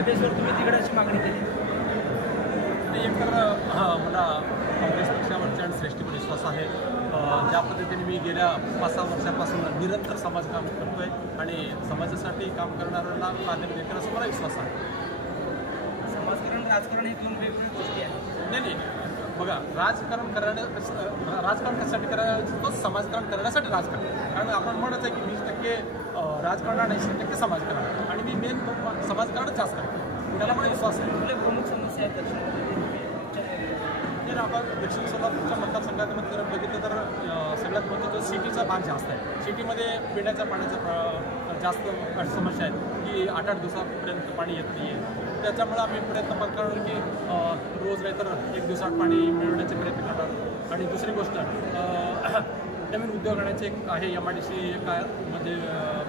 त्या बेसवर तुम्ही तिकडे अशी मागणी केली? एकतर मला काँग्रेस पक्षावरच्या आणि श्रेष्ठीवर विश्वास आहे. ज्या पद्धतीने मी गेल्या 5-6 वर्षापासून निरंतर समाजकाम करतोय आणि समाजासाठी काम करणाऱ्यांना प्राधान्य देते असं मला विश्वास आहे. समाजकारण राजकारण हे दोन वेगवेगळ्या गोष्टी आहेत. नाही बघा, राजकारण कशासाठी करायचं, तो समाजकारण करण्यासाठी राजकारण. कारण आपण म्हणत आहे की 20% राजकारण आणि 80% समाजकारण, आणि मी मेन समाजकारणच जास्त करतो. त्याला मला विश्वास आहे. आपल्या प्रमुख समस्या आहेत दक्षिणमध्ये. आपण दक्षिण सोलापूरच्या मतदारसंघामध्ये जर बघितलं तर सगळ्यात महत्त्वाचं सिटीचा भाग जास्त आहे. सिटीमध्ये पिण्याच्या पाण्याचा जास्त समस्या आहेत की 8-8 दिवसापर्यंत पाणी येत नाही आहे. त्याच्यामुळे आम्ही प्रयत्न करणार की रोज नाही तर 1 दिवसात पाणी मिळवण्याचे प्रयत्न करणार. आणि दुसरी गोष्ट नवीन उद्योग आणण्याचे एक आहे, MIDC म्हणजे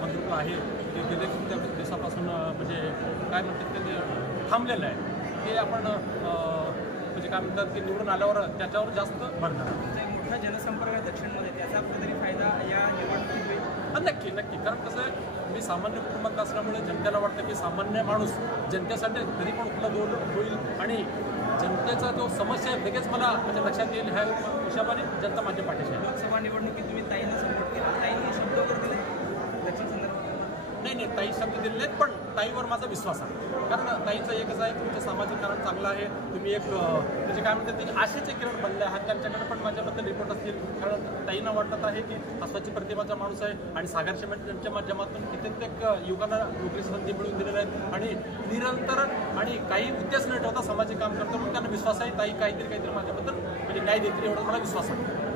मंत्रित्व आहे ते गेले खूप दिवसापासून म्हणजे काय म्हणतात ते थांबलेलं आहे. ते आपण म्हणजे काय म्हणतात की निवडून आल्यावर त्याच्यावर जास्त भर देणार. मोठा जनसंपर्क आहे दक्षिणमध्ये, त्याचा कुठेतरी फायदा या निवडणुकीत होईल? नक्की. कारण कसं आहे, मी सामान्य कुटुंबात असल्यामुळे जनतेला वाटतं की सामान्य माणूस जनतेसाठी कधी पण उपलब्ध होईल आणि जनतेचा जो समस्या आहे लगेच मला म्हणजे लक्षात येईल. ह्या हिशोबाने जनता माझ्या पाठीशी आहे. लोकसभा निवडणुकीत तुम्ही ताईंना सपोर्ट केला, ताईंनी शब्द वगैरे दिले दक्षिण संदर्भात? नाही, ताई शब्द दिलेत, पण ताईवर माझा विश्वास आहे. कारण ताईचं एकच आहे, तुमचं सामाजिक कारण चांगलं आहे, तुम्ही एक म्हणजे काय म्हणतात ते आशेचे किरण बनले आहात. त्यांच्याकडे पण माझ्याबद्दल रिपोर्ट असतील. कारण ताईंना वाटत आहे की अस्वच्छ प्रतिमाचा माणूस आहे आणि सागर सिमेंटच्या माध्यमातून कित्येक युवकांना नोकरी संधी मिळवून दिलेल्या आहेत आणि निरंतर आणि काही उद्देश न ठेवता सामाजिक काम करतो. म्हणून त्यांना विश्वास आहे ताई काहीतरी माझ्याबद्दल म्हणजे न्याय देतील, एवढा मला विश्वास आहे.